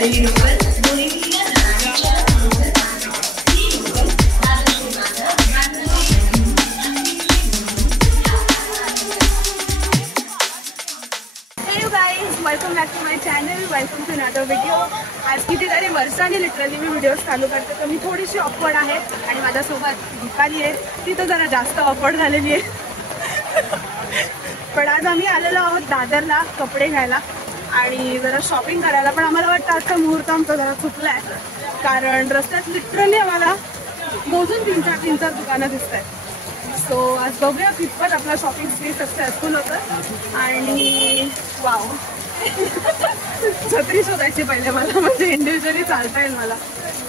Welcome back to my channel, welcome to another video. आज कितीतरी वर्षांनी लिटरली मी videos चालू करते, तर मी थोडीशी ऑकवर्ड आहे आणि माझ्यासोबत दीपाली आहे, ती तर जरा जास्त ऑकवर्ड झालेली आहे. पण आज आम्ही आलेलो आहोत दादरला कपडे घ्यायला आणि जरा शॉपिंग करायला. पण आम्हाला वाटतं आजचा मुहूर्त आमचा जरा चुकला आहे, कारण रस्त्यात लिटरली आम्हाला मोजून तीन चार दुकानं दिसत आहेत. सो आज बघूया कितपत आपला शॉपिंग स्प्री सक्सेसफुल होतं. आणि वाव, छत्री शोधायची पहिले मला, म्हणजे इंडिव्हिज्युअली चालता येईल मला.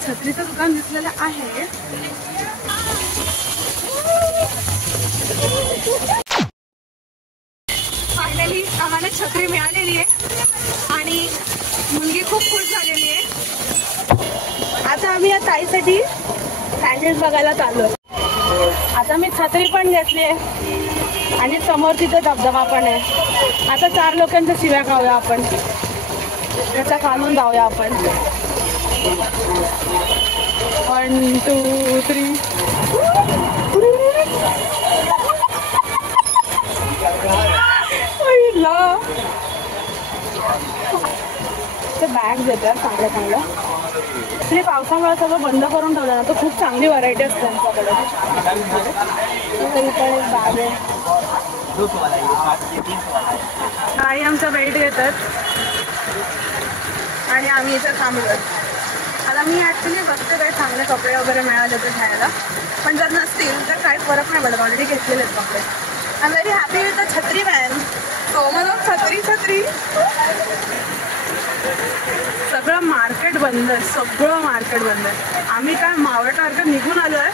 छत्रीचं दुकान दिसलेलं आहे. फायनली आम्हाला छत्री मिळालेली आहे आणि मुलगी खूप खुश झालेली आहे. आता आम्ही या ताईसाठी सँडल्स बघायला चाललो. आता मी छत्री पण घेतली आहे आणि समोर तिथे धबधबा पण आहे. आता 4 लोकांच्या शिव्या खाऊया आपण, त्याचा खालून जाऊया आपण. 1 2 3. बॅग देतात चांगल्या चांगल्या. तरी पावसामुळे सगळं बंद करून ठेवलं ना, तर खूप चांगली व्हरायटी असते त्यांच्याकडे. तरी पण एक बॅग आहे. आई आमचा वेट घेतात आणि आम्ही इथं थांबलो. आता मी ॲक्च्युली बघते काही चांगले कपडे वगैरे मिळाले तर घ्यायला, पण जर नसतील तर काही फरक नाही पडत. ऑलरेडी घेतलेले आहेत कपडे. I am very happy with the छत्री मॅन. सो म्हणून छत्री सगळं मार्केट बंद आहे, सगळं मार्केट बंद आहे. आम्ही काय मावळटासारखं निघून आलो आहे,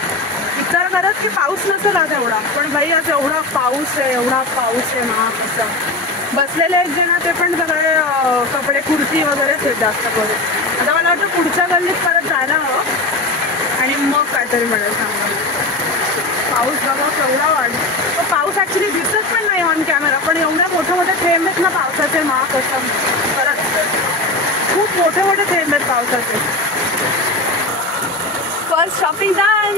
विचार करत की पाऊस नसेल आज एवढा, पण बाई आज एवढा पाऊस आहे महाराष्ट्रात. बसलेले एक जण ते पण सगळे कपडे कुर्ती वगैरेच आहेत जास्त करून. आता मला वाटतं पुढच्या गल्लीत परत जायला हवं आणि मग काहीतरी मिळेल चांगलं. पाऊस बघा केवढा वाढतो. पाऊस ॲक्च्युली दिसत पण नाही ऑन कॅमेरा, पण एवढ्या मोठे थेंब आहेत ना पावसाचे महाराष्ट्रात. परत खूप मोठे थेंब आहेत पावसाचे. First shopping done.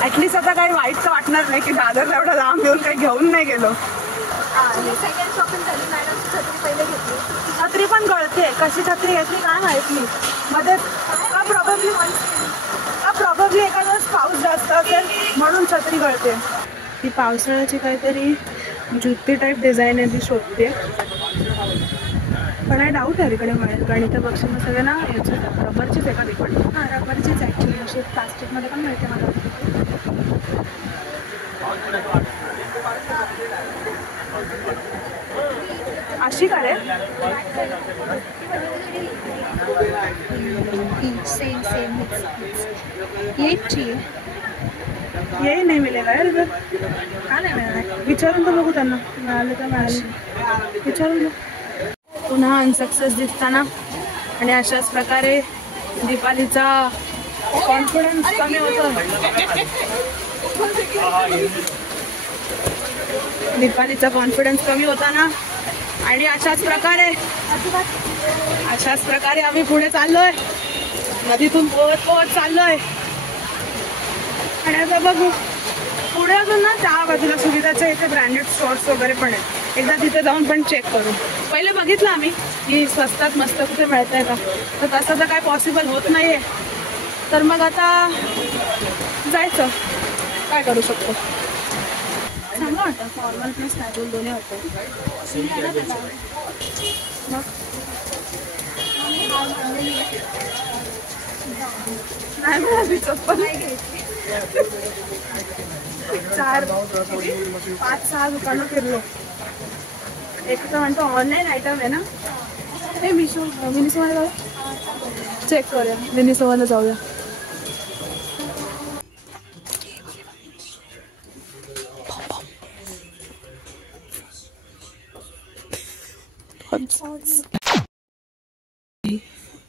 ॲटलिस्ट आता काही वाईटचं वाटणार नाही की दादरला एवढा लांब येऊन काही घेऊन नाही गेलो. सेकंड शॉपिंग झाली. मॅडम छत्री पहिले घेतली. छत्री पण गळते. कशी छत्री घेतली काय माहिती. मध्ये प्रॉब्ली एखादा पाऊस जास्त असेल म्हणून छत्री गळते. ती पावसाळ्याची काहीतरी जुती टाईप डिझाईन आहे, ती शोधते. पण आहे डाऊट आहे इकडे मिळेल, कारण इथे बघशील ना सगळे ना याची रबरचीच आहे का ती पण. हां, रबरचीच ॲक्च्युली. अशी प्लास्टिकमध्ये पण मिळते मला. अशी का रे? सेम ये चाहिए. यही नहीं मिलेगा यार इधर. का नाही मिळणार? विचारून तर बघू त्यांना. मिळाले तर मिळाले, विचारून बघू. पुन्हा अनसक्सेस दिसताना आणि अशाच प्रकारे दीपालीचा कॉन्फिडन्स कमी होतो. दीपालीचा कॉन्फिडन्स कमी होता ना, आणि अशाच प्रकारे आम्ही पुढे चाललोय. नदीतून पोहत चाललोय. आणि आता बघू पुढे अजून ना त्या बाजूला सुविधाच्या इथे ब्रँडेड स्टोअर्स वगैरे पण आहेत. एकदा तिथे जाऊन पण चेक करू. पहिले बघितलं आम्ही की स्वस्तात मस्त कुठे मिळत आहे का, तर तसं तर काय पॉसिबल होत नाही आहे. तर मग आता जायचं, काय करू शकतो. चांगलं वाटतं फॉर्मल प्लस कॅज्युअल दोन्ही वाटतं. मग नाही मिळाली चप्पल. 4-5-6 दुकानं फिरलो. एक तर म्हणतो ऑनलाईन आयटम आहे ना, हे मिनिसोमध्ये जाऊ चेक करूया. मिनिसोमध्ये जाऊया.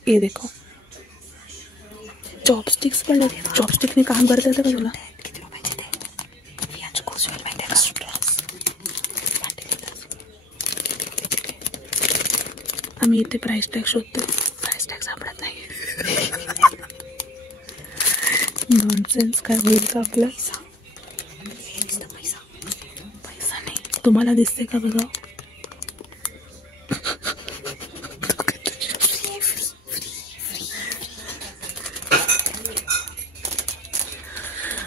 ये देखो चॉपस्टिक्स पण लगे. चॉपस्टिकने काम करता येतं का तुला? आम्ही इथे प्राइस टॅग शोधतो. हॅशटॅग सापडत नाही. नॉनसेन्स काय होईल का आपलं? पैसा नाही. तुम्हाला दिसते का बघा?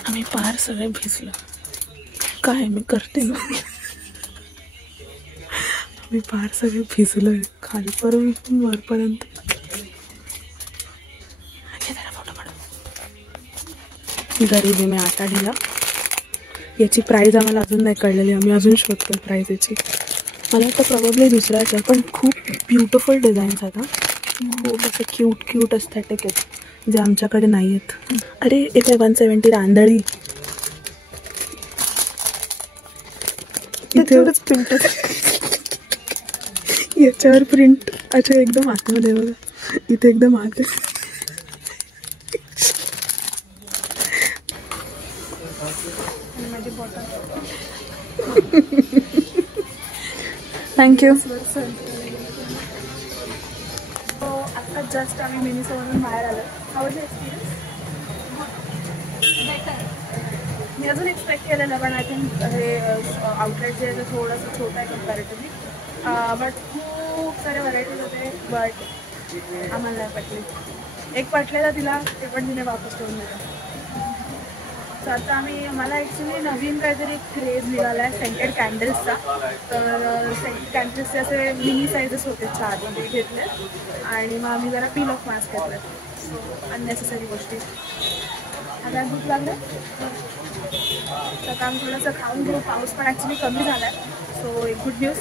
आम्ही पार सगळे भिजलो. काय मी करते ना, आम्ही पार सगळे भिजलोय खालीपर्यंत वरपर्यंत. गरीबी मी आटा ढिला. याची प्राईज आम्हाला अजून नाही कळलेली. आम्ही अजून शोधतो प्राईज याची. मला तर प्रॉब्ली दुसऱ्याच आहे, पण खूप ब्युटिफुल डिझाईन्स आहेत. खूप असं क्यूट क्यूट एस्थेटिक आहेत जे आमच्याकडे नाही आहेत. अरे इथे 170 रांदळी. इथेवरच प्रिंट याच्यावर प्रिंट. अच्छा एकदम आतमध्ये बघा. इथे एकदम आत आहे. थँक्यू. आता जस्ट आम्ही मिनीसोवरून बाहेर आलो. आवडलं एक्सपिरियन्स? मी अजून एक्सपेक्ट केलेलं, पण आय थिंक हे आउटलेट जे आहे ते थोडंसं छोटं आहे कम्पॅरेटिव्हली. बट खूप सारे व्हरायटीज होते. बट आम्हाला नाही पटली. एक पटलेला तिला, ते पण तिने वापस ठेवून दिलं. तर आता मला ॲक्च्युली नवीन काहीतरी क्रेज निघाला आहे सेंटेड कॅन्डल्सचा. तर सेंटेड कॅन्डल्सचे असे मिनी साईजेस होते 4 मध्ये घेतले. आणि मग आम्ही जरा पील ऑफ मास्क घेतले. सो अननेसेसरी गोष्टी. आता भूक लागलं तर काम थोडंसं खाऊन घेऊ. पाऊस पण ॲक्च्युली कमी झाला आहे. सो एक गुड न्यूज.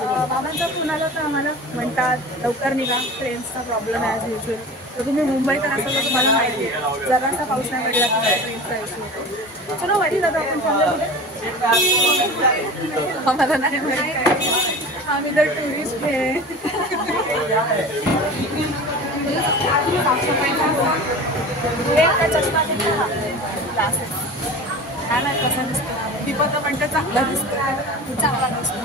बाबांचा फोन आला तर आम्हाला म्हणतात लवकर निघा, ट्रेन्सचा प्रॉब्लेम आहे ॲज युजल. तर तुम्ही मुंबईत असाल तर तुम्हाला माहिती आहे जरासा पाऊस नाही पडला की ट्रेनचा इश्यू होतो. चलो वरी दादा आपण आम्हाला नाही माहिती. आम्ही तर टुरिस्ट आहे. चष्मा घेतला काय नाही कसं दिसतं. ती पण म्हणते चांगला दिसतो. चांगला दिसतो.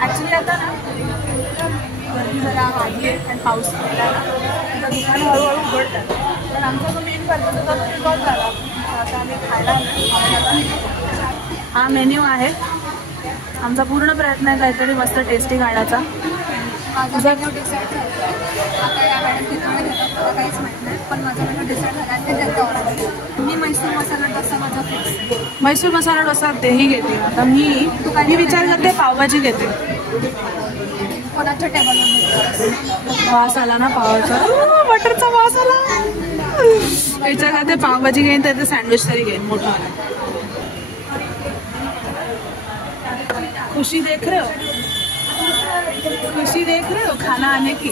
ॲक्च्युली आता ना गर्दी जरा वाढली आहे आणि पाऊस पडला ना तर दुकानं हळूहळू उघडतात. पण आमचा जो मेन पर्पज होता तो रिकॉर्ड झाला. आता आम्ही खायला हा मेन्यू आहे. आमचा पूर्ण प्रयत्न आहे काहीतरी मस्त टेस्टी काढायचा. माझा मेन्यू डिसाईड झाला. आता या मॅडम तिथं घेतात काहीच माहीत नाही, पण माझा मेन्यू डिसाईड झाला आणि त्यांचा ऑर्डर. मी म्हैसूर मसाला डोसा माझा फिक्स. म्हैसूर मसाला डोसा तेही घेते. आता मी विचार करते पावभाजी घेते. कोणाच्या टेबलवर वास आला ना पावाचा, बटरचा वास आला. विचार करते पावभाजी घेईन तर सँडविच तरी घेईन मोठा. खुशी देख रहे हो, खुशी देख रहे हो खाना आने की.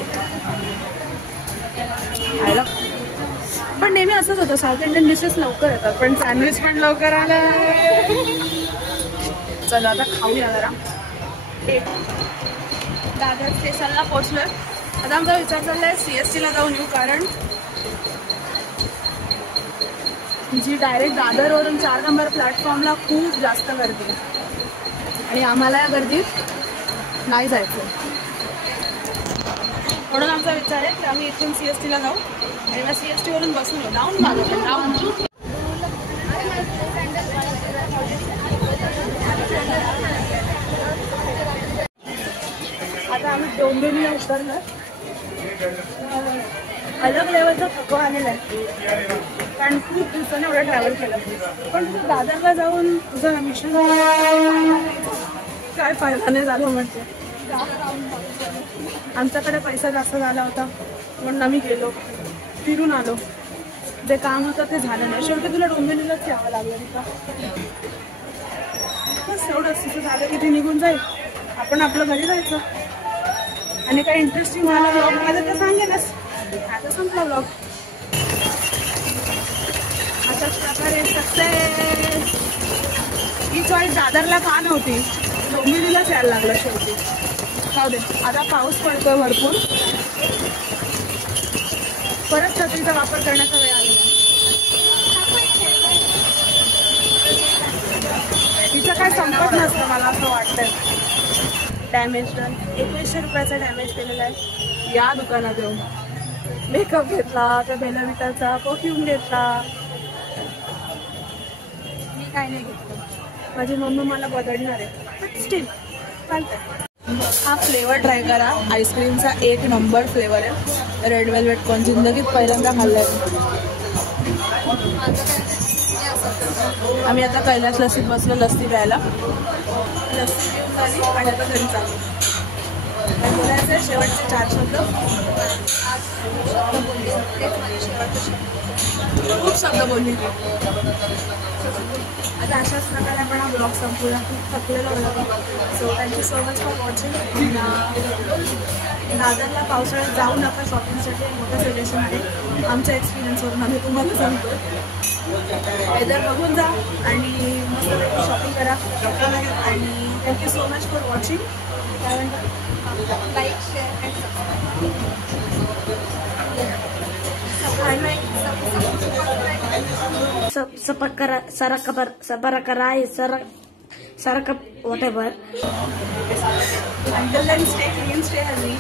पण नेहमी असंच होतं, साऊथ इंडियन डिशेस लवकर येतात पण सँडविच पण लवकर आला. चला आता खाऊया जरा. दादर स्टेशनला पोहोचलोय. आता आमचा विचार चाललाय CST ला जाऊन येऊ, कारण जी डायरेक्ट दादरवरून 4 नंबर प्लॅटफॉर्मला खूप जास्त गर्दी आहे आणि आम्हाला या गर्दीत नाही जायचं. म्हणून आमचा विचार आहे की आम्ही इथून CST ला जाऊ आणि मग CST वरून बसून येऊ. डाऊन मागू पण डाऊन. आता आम्ही डोंबिवलीला उतरलो. अलग लेवलचा थकवा आलेला आहे कारण खूप दिवसाने एवढं ट्रॅव्हल केलं. पण तुझं दादरला जाऊन तुझं मिशन काय फायदा नाही झालं म्हणते. आमच्याकडे पैसा जास्त झाला होता म्हणून आम्ही गेलो, फिरून आलो. जे काम होतं ते झालं नाही. शेवटी तुला डोंबिवलीलाच यावं लागलं नाही का? बस एवढंच. तिथं झालं की ते निघून जाईल, आपण आपलं घरी जायचं. आणि काही इंटरेस्टिंग मला ब्लॉग माझं तर सांगेनच. आता संपला ब्लॉग. अशाच प्रकारे सक्सेस. ही चॉईस दादरला का नव्हती, डोंबिवलीलाच यायला लागलं शेवटी. जाऊ दे. आता पाऊस पडतोय भरपूर, पण छत्रीचा वापर करण्याचा वेळ आला. तिचं काय संपत नसतं मला असं वाटतंय. Damage done. 2100 रुपयाचा डॅमेज केलेला आहे या दुकानात येऊन. मेकअप घेतला, त्या बेलाविटाचा परफ्यूम घेतला. मी काय नाही घेतलं. माझी मम्मी मला बदलणार आहे, बट स्टील चालतंय. हा फ्लेवर ट्राय करा. आईस्क्रीमचा 1 नंबर फ्लेवर आहे. रेड वेल्वेट कॉर्न जिंदगीत पहिल्यांदा खाल्लाय. आम्ही आता कैलास लस्सीत बसलो लस्सी प्यायला. लस्सी पिऊन झाली आणि आता घरी चालू. बोलायचं आहे शेवटचे 4 शब्द. खूप शब्द बोलली. आता अशाच प्रकारे आपण हा ब्लॉग संपूया. खूप थकलेलो होतो. So thank you so much for watching. दादरला पावसाळ्यात जाऊ नका शॉपिंगसाठी. मोठं सजेशन आहे आमच्या एक्सपिरियन्सवरून आम्ही तुम्हाला सांगतो. वेदर बघून जा आणि मस्त शॉपिंग करा. आणि thank you so much for watching. काय म्हणतात like share whatever. Until then, stay clean, stay healthy.